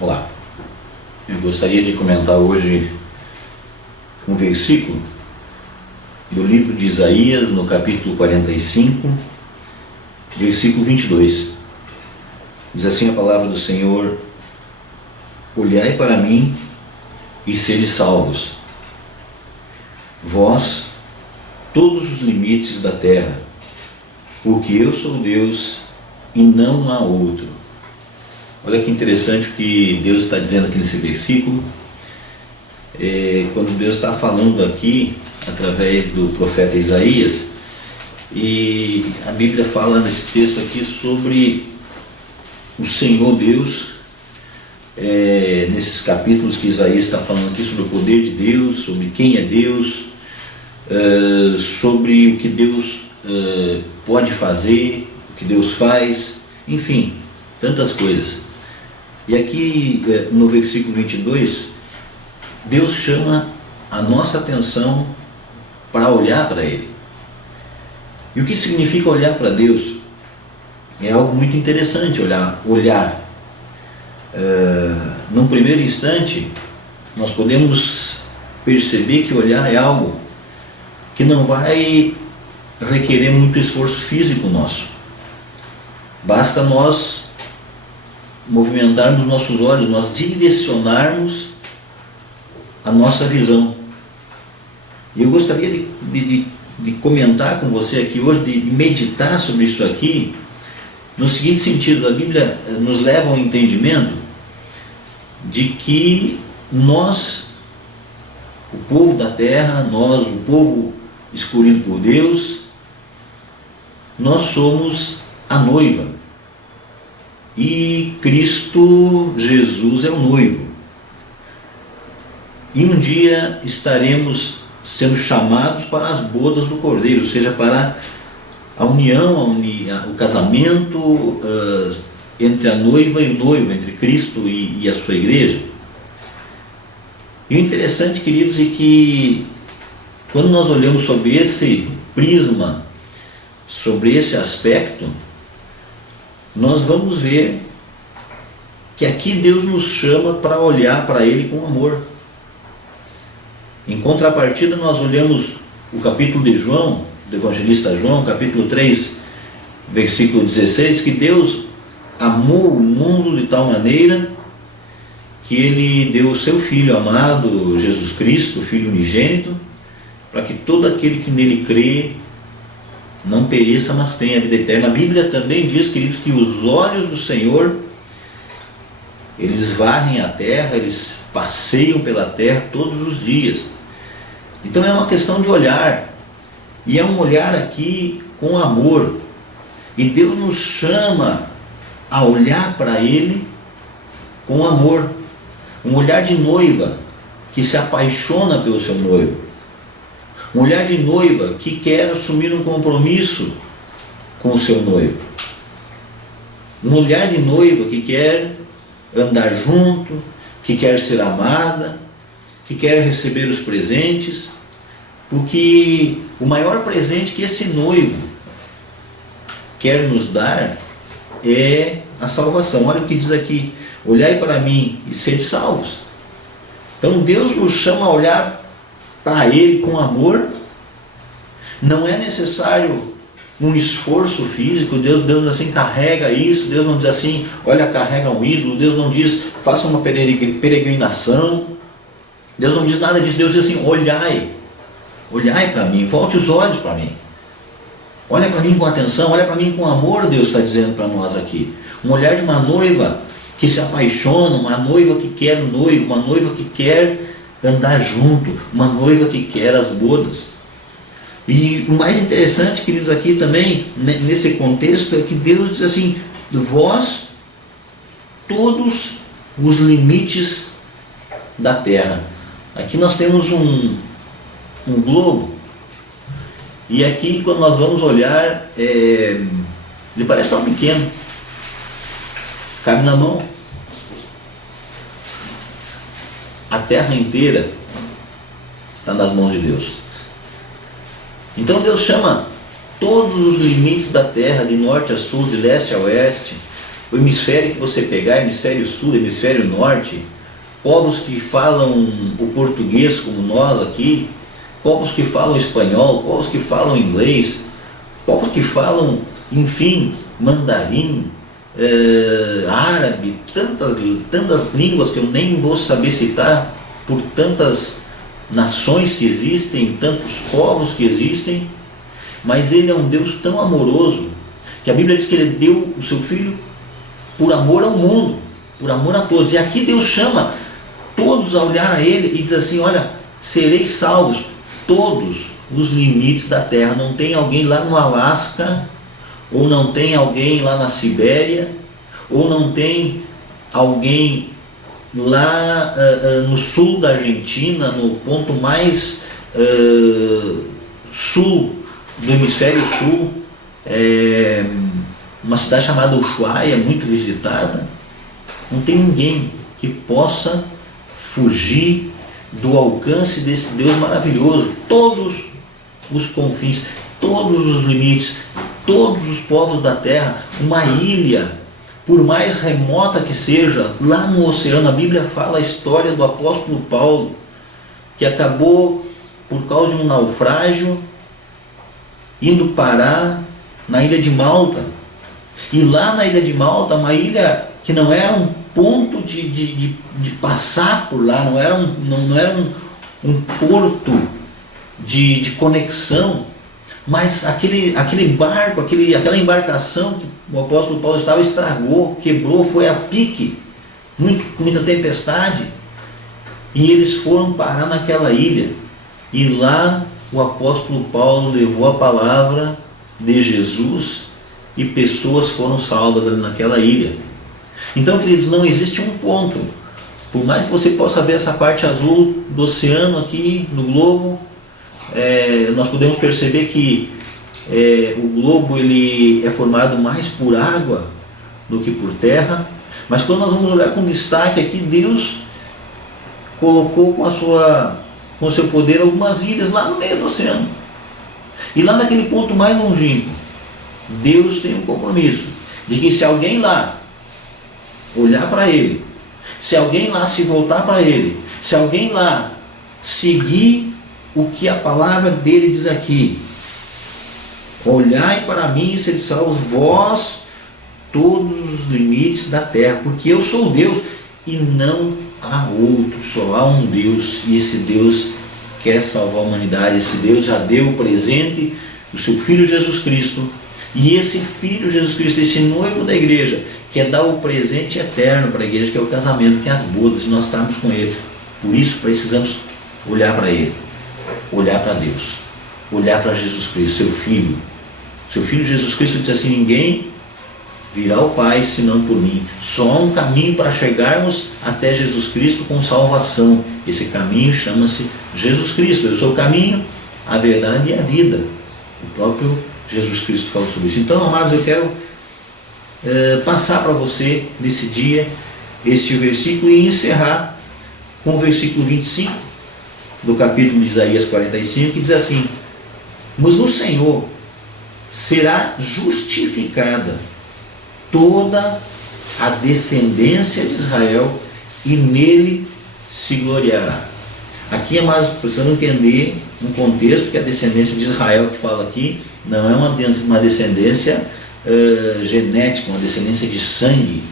Olá, eu gostaria de comentar hoje um versículo do livro de Isaías, no capítulo 45, versículo 22. Diz assim a palavra do Senhor: olhai para mim e sede salvos, vós, todos os limites da terra, porque eu sou Deus e não há outro. Olha que interessante o que Deus está dizendo aqui nesse versículo. Quando Deus está falando aqui através do profeta Isaías, e a Bíblia fala nesse texto aqui sobre o Senhor Deus, nesses capítulos que Isaías está falando aqui sobre o poder de Deus, sobre quem é Deus, sobre o que Deus pode fazer, o que Deus faz, enfim, tantas coisas. E aqui no versículo 22, Deus chama a nossa atenção para olhar para Ele. E o que significa olhar para Deus? É algo muito interessante olhar. Num primeiro instante, nós podemos perceber que olhar é algo que não vai requerer muito esforço físico nosso. Basta nós movimentarmos nossos olhos, nós direcionarmos a nossa visão. E eu gostaria de comentar com você aqui hoje, de meditar sobre isso aqui, no seguinte sentido: a Bíblia nos leva ao entendimento de que nós, o povo da terra, nós, o povo escolhido por Deus, nós somos a noiva. E Cristo Jesus é o noivo. E um dia estaremos sendo chamados para as bodas do Cordeiro, ou seja, para a união, o casamento entre a noiva e o noivo, entre Cristo e a sua igreja. E o interessante, queridos, é que quando nós olhamos sobre esse prisma, sobre esse aspecto, nós vamos ver que aqui Deus nos chama para olhar para Ele com amor. Em contrapartida, nós olhamos o capítulo de João, do evangelista João, capítulo 3, versículo 16, que Deus amou o mundo de tal maneira que Ele deu o seu Filho amado, Jesus Cristo, o Filho unigênito, para que todo aquele que nele crê não pereça, mas tenha a vida eterna. A Bíblia também diz, queridos, que os olhos do Senhor, eles varrem a terra, eles passeiam pela terra todos os dias. Então é uma questão de olhar, e é um olhar aqui com amor. E Deus nos chama a olhar para Ele com amor, um olhar de noiva que se apaixona pelo seu noivo. Um olhar de noiva que quer assumir um compromisso com o seu noivo. Um olhar de noiva que quer andar junto, que quer ser amada, que quer receber os presentes, porque o maior presente que esse noivo quer nos dar é a salvação. Olha o que diz aqui: olhai para mim e sede salvos. Então Deus nos chama a olhar para Ele com amor. Não é necessário um esforço físico. Deus assim, carrega isso. Deus não diz assim, olha, carrega um ídolo. Deus não diz, faça uma peregrinação. Deus não diz nada disso. Deus diz assim, olhai para mim, volte os olhos para mim, olha para mim com atenção, olha para mim com amor. Deus está dizendo para nós aqui, um olhar de uma noiva que se apaixona, uma noiva que quer o noivo, uma noiva que quer andar junto, uma noiva que quer as bodas. E o mais interessante, queridos, aqui também, nesse contexto, é que Deus diz assim, vós, todos os limites da terra. Aqui nós temos um globo, e aqui quando nós vamos olhar, ele parece tão pequeno, cabe na mão. A terra inteira está nas mãos de Deus. Então Deus chama todos os limites da terra, de norte a sul, de leste a oeste, O hemisfério que você pegar, hemisfério sul, hemisfério norte, povos que falam o português como nós aqui, povos que falam espanhol, povos que falam inglês, povos que falam, enfim, mandarim, árabe, tantas línguas que eu nem vou saber citar, por tantas nações que existem, tantos povos que existem, mas Ele é um Deus tão amoroso, que a Bíblia diz que Ele deu o seu Filho por amor ao mundo, por amor a todos. E aqui Deus chama todos a olhar a Ele e diz assim: olha, sereis salvos todos os limites da terra. Não tem alguém lá no Alasca, ou não tem alguém lá na Sibéria, ou não tem alguém lá no sul da Argentina, no ponto mais sul do hemisfério sul, uma cidade chamada Ushuaia, muito visitada. Não tem ninguém que possa fugir do alcance desse Deus maravilhoso. Todos os confins, todos os limites, todos os povos da terra. Uma ilha, por mais remota que seja, lá no oceano. A Bíblia fala a história do apóstolo Paulo, que acabou, por causa de um naufrágio, indo parar na ilha de Malta. E lá na ilha de Malta, uma ilha que não era um ponto de passar por lá, não era um porto de conexão, mas aquele barco, aquela embarcação que o apóstolo Paulo estava, estragou, quebrou, foi a pique, muita tempestade, e eles foram parar naquela ilha. E lá o apóstolo Paulo levou a palavra de Jesus e pessoas foram salvas ali naquela ilha. Então, queridos, não existe um ponto. Por mais que você possa ver essa parte azul do oceano aqui no globo, nós podemos perceber que o globo ele é formado mais por água do que por terra. Mas quando nós vamos olhar com destaque aqui, Deus colocou com o seu poder algumas ilhas lá no meio do oceano. E lá naquele ponto mais longínquo, Deus tem um compromisso de que se alguém lá olhar para Ele, se alguém lá se voltar para Ele, se alguém lá seguir o que a palavra dele diz aqui: olhai para mim e sede salvos vós todos os limites da terra, porque eu sou Deus e não há outro, só há um Deus, e esse Deus quer salvar a humanidade. Esse Deus já deu o presente do seu Filho Jesus Cristo, e esse Filho Jesus Cristo, esse noivo da igreja, quer dar o presente eterno para a igreja, que é o casamento, que é as bodas, e nós estamos com Ele. Por isso precisamos olhar para Ele, olhar para Deus, olhar para Jesus Cristo, seu Filho. Seu Filho Jesus Cristo diz assim: ninguém virá ao Pai senão por mim. Só há um caminho para chegarmos até Jesus Cristo com salvação. Esse caminho chama-se Jesus Cristo. Eu sou o caminho, a verdade e a vida. O próprio Jesus Cristo fala sobre isso. Então, amados, eu quero passar para você nesse dia este versículo e encerrar com o versículo 25 do capítulo de Isaías 45, que diz assim: mas no Senhor será justificada toda a descendência de Israel, e nele se gloriará. Aqui, amados, precisamos entender um contexto, que a descendência de Israel que fala aqui não é uma descendência genética, uma descendência de sangue,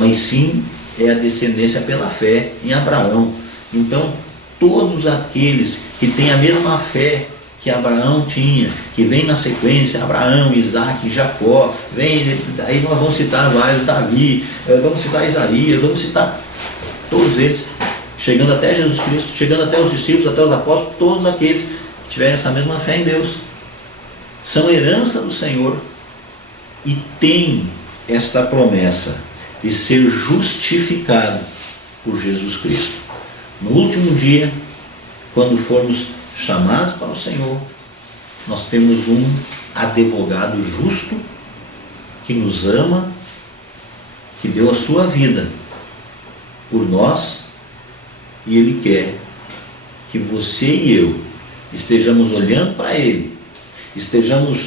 mas sim é a descendência pela fé em Abraão. Então, todos aqueles que têm a mesma fé que Abraão tinha, que vem na sequência, Abraão, Isaac, Jacó, aí nós vamos citar vários, Davi, vamos citar Isaías, vamos citar todos eles, chegando até Jesus Cristo, chegando até os discípulos, até os apóstolos, todos aqueles que tiverem essa mesma fé em Deus, são herança do Senhor e têm esta promessa de ser justificado por Jesus Cristo. No último dia, quando formos chamados para o Senhor, nós temos um advogado justo que nos ama, que deu a sua vida por nós, e Ele quer que você e eu estejamos olhando para Ele, estejamos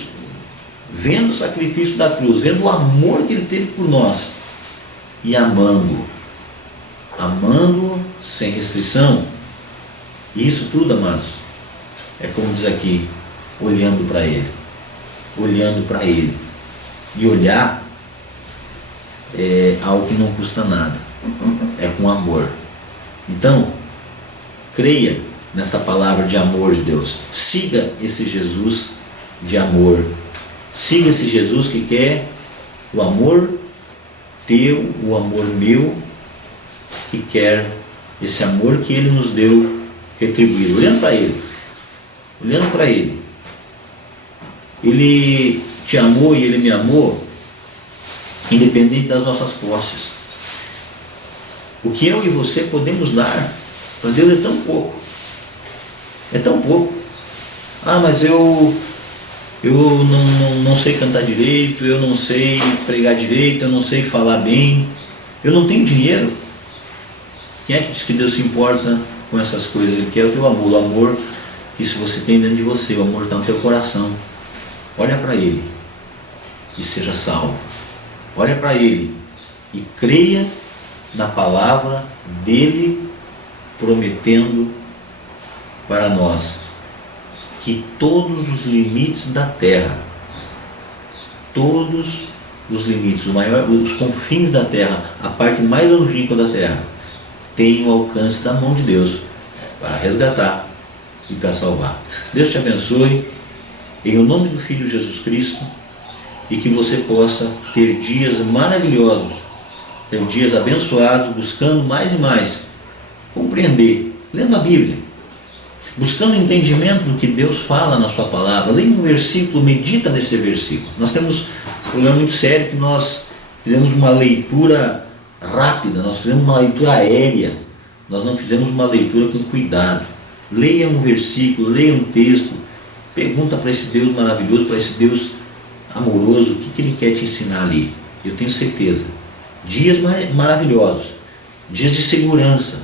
vendo o sacrifício da cruz, vendo o amor que ele teve por nós e amando sem restrição. E isso tudo, amados, é como diz aqui, olhando para ele. E olhar é algo que não custa nada, é com amor. Então, creia nessa palavra de amor de Deus. Siga esse Jesus de amor. Siga esse Jesus que quer o amor teu, o amor meu, que quer esse amor que ele nos deu retribuir. Olhando para ele. Ele te amou e ele me amou, independente das nossas posses. O que eu e você podemos dar para Deus é tão pouco. É tão pouco. Ah, mas eu não sei cantar direito, eu não sei pregar direito, eu não sei falar bem, eu não tenho dinheiro. Quem é que diz que Deus se importa com essas coisas? Ele quer o teu amor, o amor que se você tem dentro de você, o amor está no teu coração. Olha para Ele e seja salvo. Olha para Ele e creia na palavra dEle, prometendo para nós que todos os limites da terra, todos os limites, os confins da terra, a parte mais longínqua da terra, tem o alcance da mão de Deus para resgatar e para salvar. Deus te abençoe, em o nome do Filho Jesus Cristo, e que você possa ter dias maravilhosos, ter dias abençoados, buscando mais e mais compreender, lendo a Bíblia, buscando entendimento do que Deus fala na sua palavra. Leia um versículo, medita nesse versículo. Nós temos um problema muito sério que nós fizemos uma leitura rápida, nós fizemos uma leitura aérea, nós não fizemos uma leitura com cuidado. Leia um versículo, leia um texto, pergunta para esse Deus maravilhoso, para esse Deus amoroso, o que Ele quer te ensinar ali. Eu tenho certeza, dias maravilhosos, dias de segurança,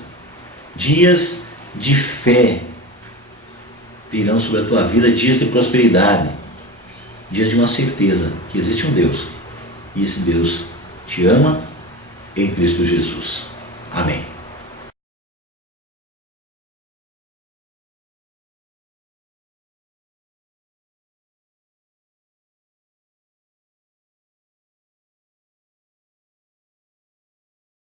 dias de fé virão sobre a tua vida, dias de prosperidade, dias de uma certeza que existe um Deus, e esse Deus te ama em Cristo Jesus. Amém.